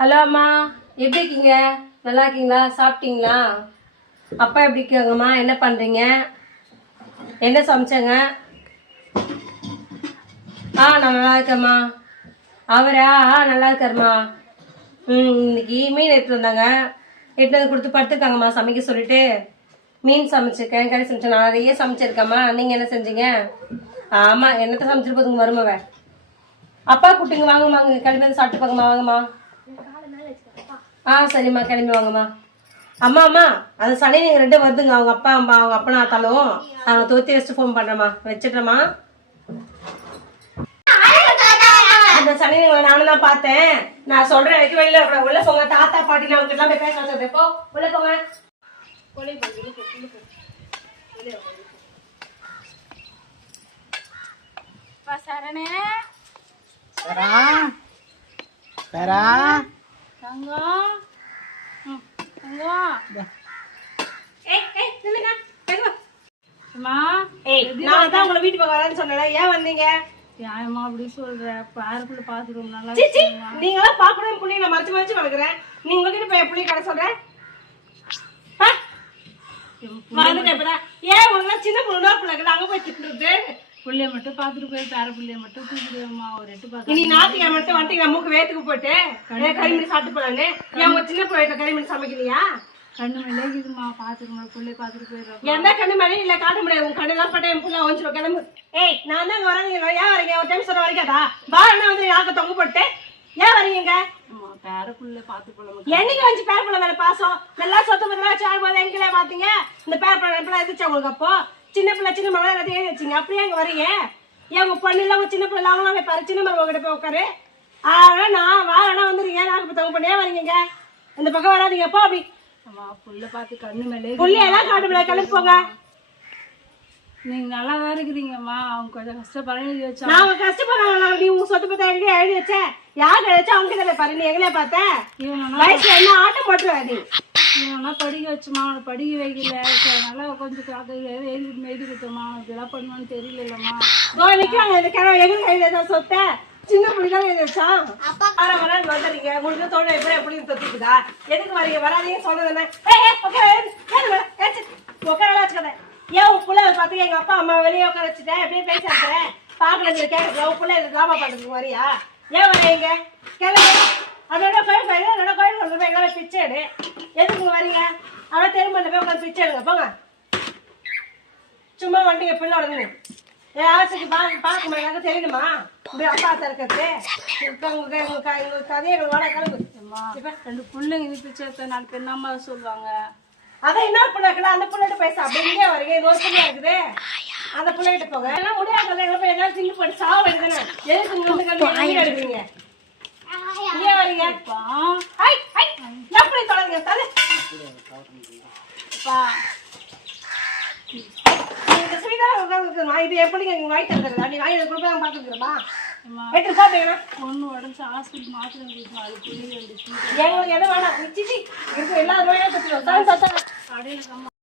Hello அம்மா எப்படி இருக்கீங்க? நல்லா இருக்கீங்களா? சாப்பிட்டீங்களா? அப்பா எப்படி இருக்காங்கம்மா? என்ன பண்ணுறீங்க என்ன சமைச்சங்க? ஆ நான் நல்லா இருக்கேம்மா. அவரா? ஆ நல்லா இருக்காருமா ம் இன்னைக்கு மீன் எடுத்துகிட்டு வந்தாங்க. எடுத்து வந்து கொடுத்து படுத்துருக்காங்கம்மா சமைக்க சொல்லிட்டு. மீன் சமைச்சிருக்கேன் கறி சமைச்சேன் நான் நிறைய சமைச்சிருக்கேம்மா. நீங்கள் என்ன செஞ்சீங்க? ஆமாம் என்னத்தை சமைச்சிட்டு போதுங்க வருமாவ அப்பா கூப்பிட்டுங்க வாங்க வாங்க வந்து சாப்பிட்டு போங்கம்மா வாங்கம்மா. ஆ சரிம்மா கிளம்பி வாங்கம்மா. அம்மா அம்மா அந்த சனி நீங்கள் ரெண்டும் வருதுங்க. அவங்க அப்பா அம்மா அவங்க அப்பா நாத்தாலும் அவங்க தோத்தி வச்சுட்டு ஃபோன் பண்ணுறேம்மா வச்சிடுறேம்மா. அந்த சனி நானும் தான் பார்த்தேன். நான் சொல்றேன் எனக்கு வெளியில வரக்கூடாது. உள்ள போங்க. தாத்தா பாட்டி நான் எல்லாம் போய் பேச சொல்றேன் போ உள்ள போங்க. சரணே. சரா சரா தங்கம் தங்கம் ஏய் ஏய் நில்லுங்க. நில்லுங்க. அம்மா ஏய் நான் தான் உங்களை வீட்டுக்கு வரேன்னு சொன்னேன். ஏன் வந்தீங்க? ஏம்மா அப்படி சொல்ற. பாருக்குள்ள பாத்துருவோம் நல்லா சீச்சி பாக்கணும் நான் மறைச்சு மறைச்சு வளர்க்குறேன். நீங்க உங்ககிட்ட போய் புள்ளைய கடை சொல்றேன் ஆ? வந்துட்டேன் இப்பதான். ஏன் உங்க சின்ன பொண்ணு பிள்ளைங்க அங்க போய் திட்டுறது? புள்ளைய மட்டும் பாத்துட்டு போய் பேர புள்ளைய மட்டும் தூக்கிடுவேம்மா ஒரு எட்டு பார்த்து இனி ஞாயிற்றுக்கிழமை மட்டும் வந்துட்டு மூக்கு வேத்துக்கு போட்டு கறிமீன் சாப்பிட்டு போலான்னு. உங்க சின்ன பிள்ளைகிட்ட கறிமீன் சமைக்கலையா? கண்ணு மேலேக்குதுமா பாத்துருமா புள்ளைய பாத்துட்டு போயிடுறோம் எந்த கண்ணு மேலே இல்ல காட்ட முடியாது. உன் கண்ணெல்லாம் பட்ட என் புள்ள வந்துடும் கிளம்பு. ஏய் நான் தான் வரேங்க ஏன் வரீங்க? ஒரு டைம் சொல்ல வரைக்காதா பா என்ன வந்து நாக்க தொங்க போட்டு. ஏன் வரீங்க அம்மா பேர புள்ள பாத்து போல என்னைக்கு வந்து பேர பிள்ளை மேல பாசம்? நல்லா சொத்து பத்திரமா வச்சு ஆடும்போது எங்கே பாத்தீங்க இந்த பேர பிள்ளை பிள்ளை எதிர்த்து உங்களுக்கு அப்போ? சின்ன பிள்ளை சின்ன மகளை எல்லாத்தையும் எழுதி வச்சிங்க அப்படியே அங்க வரீங்க ஏன் உங்க பொண்ணு இல்ல உங்க சின்ன பிள்ளை அவங்களாம் வைப்பாரு சின்ன மகள் உங்ககிட்ட போய் உட்காரு ஆனா நான் வாழனா வந்துருங்க நாக்கு தொங்க பண்ணி ஏன் வரீங்க? இந்த பக்கம் வராதீங்க போ அப்படி. புள்ள பாத்து கண்ணு மேலே புள்ளி எல்லாம் காட்டு பிள்ளை கிளம்பி போங்க. நீங்க நல்லா தான் இருக்கிறீங்கம்மா. அவங்க கொஞ்சம் கஷ்டப்பட வச்சா நான் உங்க கஷ்டப்படுறாங்க நீ உங்க சொத்து பத்திரம் எங்கே எழுதி வச்ச? யார் எழுச்சா அவங்க கிட்ட பாரு. நீ எங்களே பார்த்த? இவனா வயசுல என்ன ஆட்டம் போட்டுருவா நீ? இவனா படிக்க வச்சுமா அவனை படிக்க வைக்கல நல்லா கொஞ்சம் எழுதி எழுதி கொடுத்தோமா அவனுக்கு இதெல்லாம் பண்ணுவான்னு தெரியலம்மா இதோ நிக்கிறாங்க இந்த கிழமை எங்களுக்கு எழுதி வச்சா சொத்த சின்ன பிள்ளைதான் எழுதி வச்சா வர வரன்னு வந்துடுறீங்க உங்களுக்கு தோணு எப்படி எப்படி தொத்திக்குதா எதுக்கு வரீங்க வராதீங்க சொல்றது என்ன ஏய், ஏய், உட்காரு, ஏறு, ஏறு மேல, ஏறு, உட்கார எல்லாம் வச்சுக்காத. ஏன் உன் புள்ள பார்த்து எங்க அப்பா அம்மா வெளியே உட்கார வச்சுட்டேன் எப்படியே பேச இருக்கிறேன் பாக்கல நீங்க கேட்கல உன் புள்ள இது டிராமா பண்றதுக்கு வரியா ஏன் வரீங்க கிளம்பு அதோட கோயில் கோயில் அதோட கோயில் கொண்டு போய் எங்களால் பிச்சை எடு. எதுக்கு வரீங்க? அதோட தெருமண்ணில் போய் உட்காந்து பிச்சை எடுங்க போங்க. சும்மா வண்டிங்க பிள்ளை உடனே யாராச்சும் பா பார்க்க மாட்டாங்க தெரியணுமா? இப்படி அப்பா திறக்கிறது. இப்போ உங்களுக்கு எங்களுக்கு எங்களுக்கு கதையை எங்களுக்கு வாடகை கிளம்பு. அம்மா ரெண்டு பிள்ளைங்க இது பிச்சை எடுத்தா நாலு பேர் சொல்லுவாங்க? அதான் இன்னொரு பிள்ளை இருக்குல்ல அந்த பிள்ளைகிட்ட பேச. அப்படி இங்கே வரீங்க இன்னொரு பிள்ளை இருக்குது. அந்த பிள்ளைகிட்ட போங்க. எல்லாம் முடியாது எங்களை போய் எல்லாம் திங்கு போட்டு சாவ வேண்டியதானே எதுக்கு எங்கே எடுக்கிறீங்க ஐ ஐ எப்படி தொடங்குங்க தலை இந்த நான் இது எப்படி எங்க தந்துடுறதா நீ வாங்கி கொடுக்க பார்த்துக்கிறமா எடுத்து சாப்பிட்டீங்கன்னா பொண்ணு உடம்பு ஹாஸ்பிட்டல் மாத்திரை கொடுக்கணும் அது எங்களுக்கு எது வேணாம். நிச்சிச்சி இருக்கு எல்லா நோயும் தான்